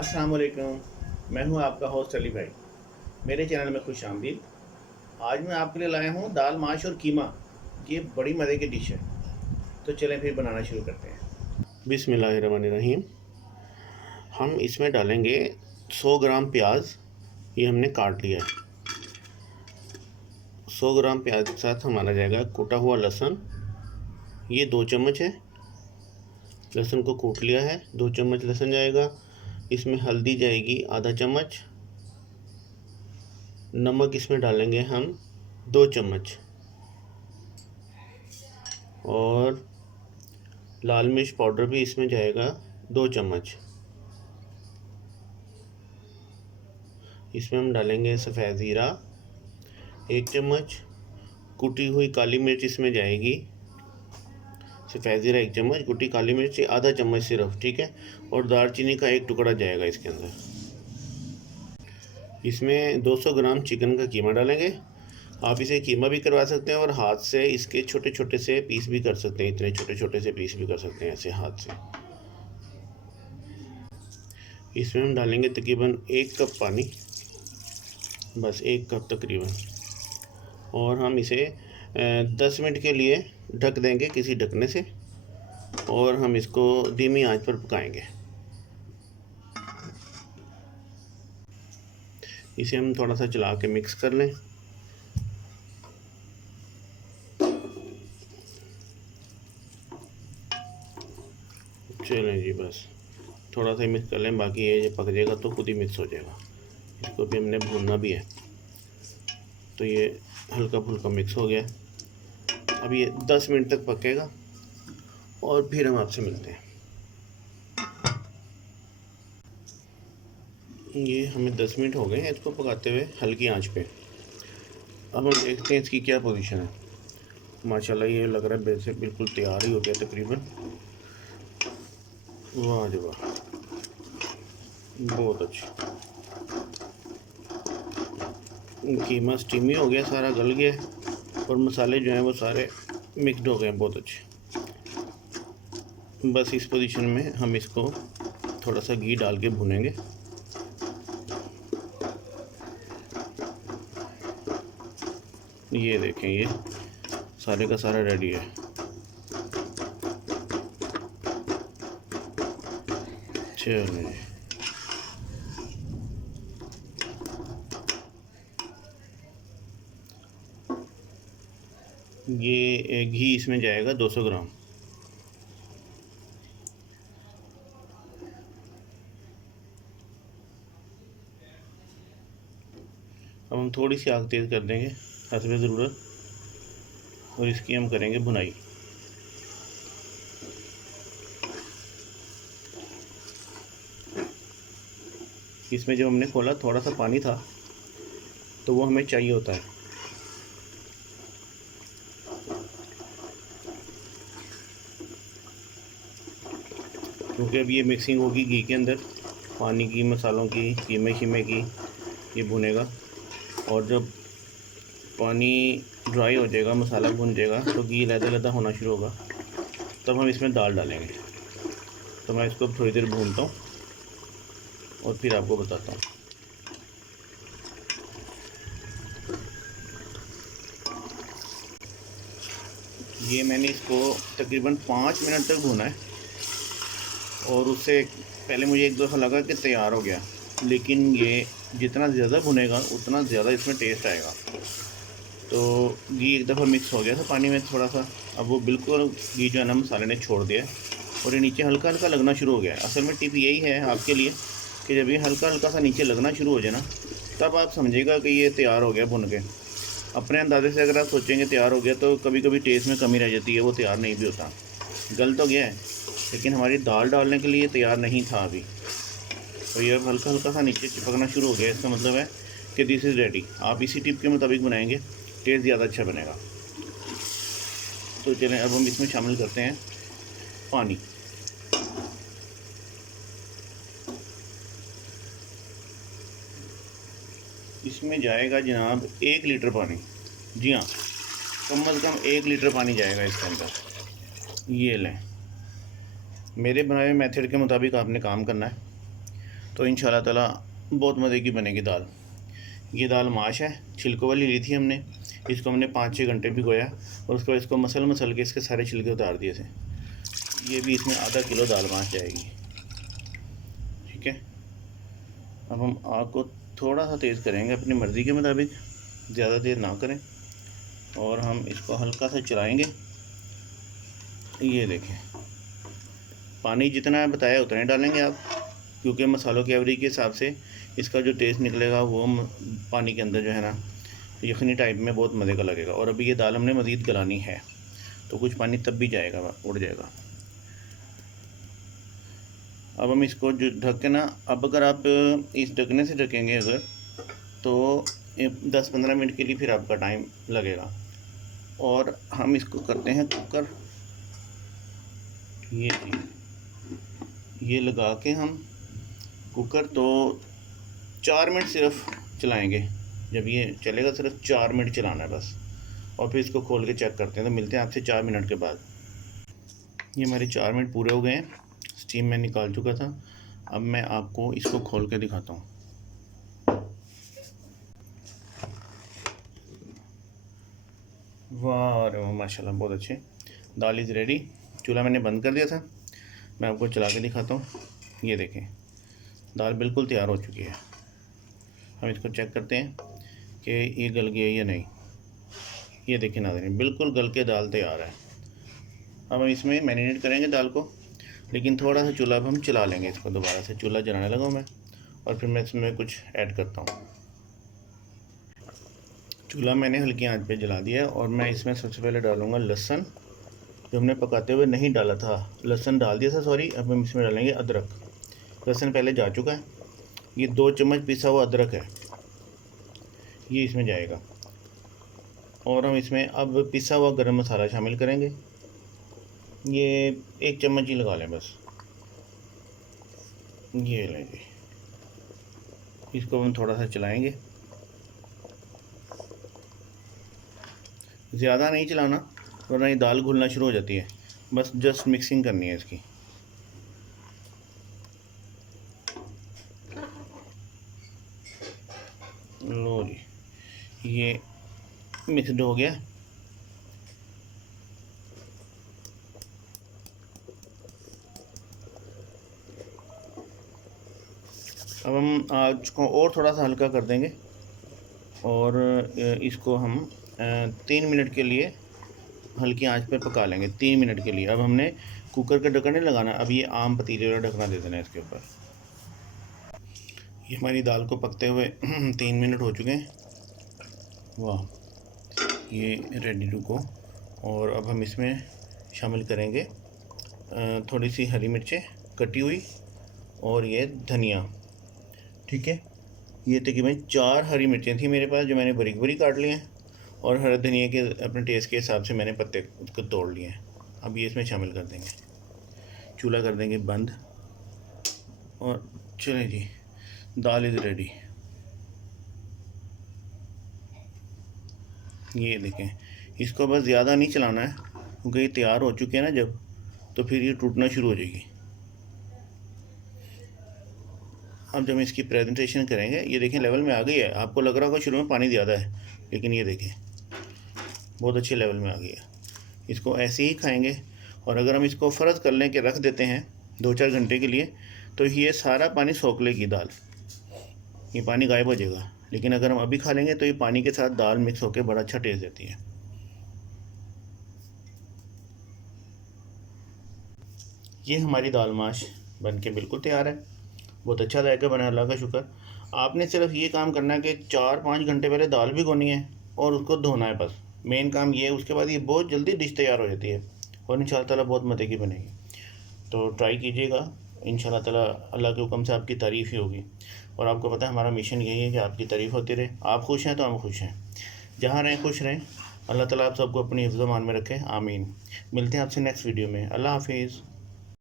अस्सलाम वालेकुम। मैं हूं आपका होस्ट अली भाई। मेरे चैनल में खुश आमदीद। आज मैं आपके लिए लाया हूं दाल माश और कीमा। ये बड़ी मज़े की डिश है। तो चलें फिर बनाना शुरू करते हैं। बिस्मिल्लाहिर्रहमानिर्रहीम। हम इसमें डालेंगे 100 ग्राम प्याज। ये हमने काट लिया है। 100 ग्राम प्याज के साथ हमारा जाएगा कूटा हुआ लहसुन। ये 2 चम्मच है। लहसुन को कूट लिया है। 2 चम्मच लहसुन जाएगा। इसमें हल्दी जाएगी आधा चम्मच। नमक इसमें डालेंगे हम 2 चम्मच। और लाल मिर्च पाउडर भी इसमें जाएगा 2 चम्मच। इसमें हम डालेंगे सफ़ेद ज़ीरा 1 चम्मच। कुटी हुई काली मिर्च इसमें जाएगी। सफ़ेद ज़ीरा 1 चम्मच, कुटी काली मिर्च आधा चम्मच सिर्फ, ठीक है। और दालचीनी का 1 टुकड़ा जाएगा इसके अंदर। इसमें 200 ग्राम चिकन का कीमा डालेंगे। आप इसे कीमा भी करवा सकते हैं और हाथ से इसके छोटे छोटे से पीस भी कर सकते हैं। इतने छोटे छोटे से पीस भी कर सकते हैं ऐसे हाथ से। इसमें हम डालेंगे तकरीबन 1 कप पानी, बस 1 कप तकरीबन। और हम इसे 10 मिनट के लिए ढक देंगे किसी ढकने से। और हम इसको धीमी आंच पर पकाएंगे। इसे हम थोड़ा सा चला के मिक्स कर लें। चलें जी, बस थोड़ा सा मिक्स कर लें, बाकी ये जब पक जाएगा तो खुद ही मिक्स हो जाएगा। इसको भी हमने भूनना भी है। तो ये हल्का फुल्का मिक्स हो गया। अब ये 10 मिनट तक पकेगा और फिर हम आपसे मिलते हैं। ये हमें 10 मिनट हो गए हैं इसको पकाते हुए हल्की आंच पे। अब हम देखते हैं इसकी क्या पोजीशन है। माशाल्लाह ये लग रहा है वैसे बिल्कुल तैयार ही हो गया तकरीबन। वाह जी वाह, बहुत अच्छा। कीमा स्टीमी हो गया, सारा गल गया है और मसाले जो हैं वो सारे मिक्सड हो गए हैं, बहुत अच्छे। बस इस पोजीशन में हम इसको थोड़ा सा घी डाल के भुनेंगे। ये देखें, ये सारे का सारा रेडी है। चलिए, ये घी इसमें जाएगा 200 ग्राम। अब हम थोड़ी सी आग तेज़ कर देंगे हस्बे ज़रूरत और इसकी हम करेंगे भुनाई। इसमें जब हमने खोला थोड़ा सा पानी था, तो वो हमें चाहिए होता है। क्योंकि अब ये मिक्सिंग होगी घी के अंदर, पानी की, मसालों की, कीमे शीमे की, ये भुनेगा। और जब पानी ड्राई हो जाएगा, मसाला भुन जाएगा, तो घी लहदा होना शुरू होगा, तब हम इसमें दाल डालेंगे। तो मैं इसको थोड़ी देर भूनता हूँ और फिर आपको बताता हूँ। ये मैंने इसको तकरीबन 5 मिनट तक भुना है और उससे पहले मुझे एक दफ़ा लगा कि तैयार हो गया, लेकिन ये जितना ज़्यादा भुनेगा उतना ज़्यादा इसमें टेस्ट आएगा। तो घी एक दफ़ा मिक्स हो गया था पानी में थोड़ा सा। अब वो बिल्कुल घी जो है ना मसाले ने छोड़ दिया और ये नीचे हल्का हल्का लगना शुरू हो गया है। असल में टिप यही है आपके लिए कि जब ये हल्का हल्का सा नीचे लगना शुरू हो जाए ना, तब आप समझिएगा कि ये तैयार हो गया भुन के। अपने अंदाजे से अगर आप सोचेंगे तैयार हो गया, तो कभी कभी टेस्ट में कमी रह जाती है, वो तैयार नहीं भी होता। गल तो गया है, लेकिन हमारी दाल डालने के लिए तैयार नहीं था अभी। तो ये हल्का हल्का सा नीचे चिपकना शुरू हो गया, इसका मतलब है कि दिस इज़ रेडी। आप इसी टिप के मुताबिक बनाएंगे, टेस्ट ज़्यादा अच्छा बनेगा। तो चलें, अब हम इसमें शामिल करते हैं पानी। इसमें जाएगा जनाब 1 लीटर पानी। जी हाँ, कम अज़ कम 1 लीटर पानी जाएगा इसके अंदर। ये लें, मेरे बनाए हुए मेथड के मुताबिक आपने काम करना है। तो इंशाल्लाह ताला बहुत मज़े की बनेगी दाल। ये दाल माश है, छिलकों वाली ली थी हमने। इसको हमने 5-6 घंटे भिगोया और उसके बाद इसको मसल के इसके सारे छिलके उतार दिए थे। ये भी इसमें आधा किलो दाल माश जाएगी। ठीक है, अब हम आग को थोड़ा सा तेज़ करेंगे अपनी मर्ज़ी के मुताबिक, ज़्यादा तेज़ ना करें, और हम इसको हल्का सा चलाएंगे। ये देखें, पानी जितना बताया उतना ही डालेंगे आप, क्योंकि मसालों की एवरेज के हिसाब से इसका जो टेस्ट निकलेगा वो पानी के अंदर जो है ना यखनी टाइप में बहुत मज़े का लगेगा। और अभी ये दाल हमने मज़ीद गलानी है, तो कुछ पानी तब भी जाएगा, उड़ जाएगा। अब हम इसको जो ढक के ना, अब अगर आप इस ढकने से ढकेंगे अगर, तो 10-15 मिनट के लिए फिर आपका टाइम लगेगा। और हम इसको करते हैं कुकर, ये लगा के हम कुकर तो 4 मिनट सिर्फ चलाएंगे। जब ये चलेगा सिर्फ 4 मिनट चलाना है बस, और फिर इसको खोल के चेक करते हैं। तो मिलते हैं आपसे 4 मिनट के बाद। ये हमारे 4 मिनट पूरे हो गए हैं, स्टीम में निकाल चुका था। अब मैं आपको इसको खोल के दिखाता हूँ। वाह, अरे वाह, माशाल्लाह, बहुत अच्छे। दाल इज़ रेडी। चूल्हा मैंने बंद कर दिया था, मैं आपको चला के दिखाता हूँ। ये देखें, दाल बिल्कुल तैयार हो चुकी है। हम इसको चेक करते हैं कि ये गल गई है या नहीं। ये देखें नाज़रीन, बिल्कुल गल के दाल तैयार है। अब हम इसमें मैरिनेट करेंगे दाल को, लेकिन थोड़ा सा चूल्हा हम चला लेंगे इसको। दोबारा से चूल्हा जलाने लगा मैं, और फिर मैं इसमें कुछ ऐड करता हूँ। चूल्हा मैंने हल्की आंच पे जला दिया, और मैं इसमें सबसे पहले डालूँगा लहसुन, जो हमने पकाते हुए नहीं डाला था। लहसुन डाल दिया था, सॉरी। अब हम इसमें डालेंगे अदरक। लहसुन पहले जा चुका है। ये 2 चम्मच पिसा हुआ अदरक है, ये इसमें जाएगा। और हम इसमें अब पिसा हुआ गरम मसाला शामिल करेंगे। ये 1 चम्मच ही लगा लें बस। ये लेंगे, इसको हम थोड़ा सा चलाएंगे, ज़्यादा नहीं चलाना वरना ये दाल घुलना शुरू हो जाती है। बस जस्ट मिक्सिंग करनी है इसकी। लो जी, ये मिक्सड हो गया। अब हम आँच को और थोड़ा सा हल्का कर देंगे, और इसको हम 3 मिनट के लिए हल्की आंच पर पका लेंगे। 3 मिनट के लिए। अब हमने कुकर का ढक्कन नहीं लगाना, अब ये आम पतीले वाला ढकना दे देना है इसके ऊपर। ये हमारी दाल को पकते हुए 3 मिनट हो चुके हैं। वाह, ये रेडी टू गो। और अब हम इसमें शामिल करेंगे थोड़ी सी हरी मिर्चें कटी हुई, और ये धनिया। ठीक है, ये तकरीबन 4 हरी मिर्चें थी मेरे पास, जो मैंने बारीक बारीक काट लिए हैं, और हरे धनिया के अपने टेस्ट के हिसाब से मैंने पत्ते को तोड़ लिए हैं। अब ये इसमें शामिल कर देंगे। चूल्हा कर देंगे बंद, और चलें जी, दाल इज़ रेडी। ये देखें, इसको बस ज़्यादा नहीं चलाना है, क्योंकि ये तैयार हो चुके हैं ना जब, तो फिर ये टूटना शुरू हो जाएगी। अब जब हम इसकी प्रेजेंटेशन करेंगे, ये देखें लेवल में आ गई है। आपको लग रहा होगा शुरू में पानी ज़्यादा है, लेकिन ये देखें बहुत अच्छे लेवल में आ गई है। इसको ऐसे ही खाएंगे, और अगर हम इसको फ़र्ज़ कर लें कि रख देते हैं 2-4 घंटे के लिए, तो ये सारा पानी सोख लेगी दाल, ये पानी गायब हो जाएगा। लेकिन अगर हम अभी खा लेंगे तो ये पानी के साथ दाल मिक्स होकर बड़ा अच्छा टेस्ट देती है। ये हमारी दाल माश बन के बिल्कुल तैयार है। बहुत अच्छा जायका बना, अल्लाह का शुक्र। आपने सिर्फ ये काम करना है कि 4-5 घंटे पहले दाल भिगोनी है और उसको धोना है, बस मेन काम ये है। उसके बाद ये बहुत जल्दी डिश तैयार हो जाती है, और इंशाअल्लाह ताला बहुत मज़े की बनेगी। तो ट्राई कीजिएगा, इंशाअल्लाह ताला अल्लाह के हुक्म से आपकी तारीफ़ ही होगी। और आपको पता है हमारा मिशन यही है कि आपकी तारीफ़ होती रहे। आप खुश हैं तो हम खुश हैं, जहाँ रहें खुश रहें। अल्लाह ताला आप सबको अपनी हिफ्ज़-ओ-मान में रखे, आमीन। मिलते हैं आपसे नेक्स्ट वीडियो में। अल्लाह हाफिज़।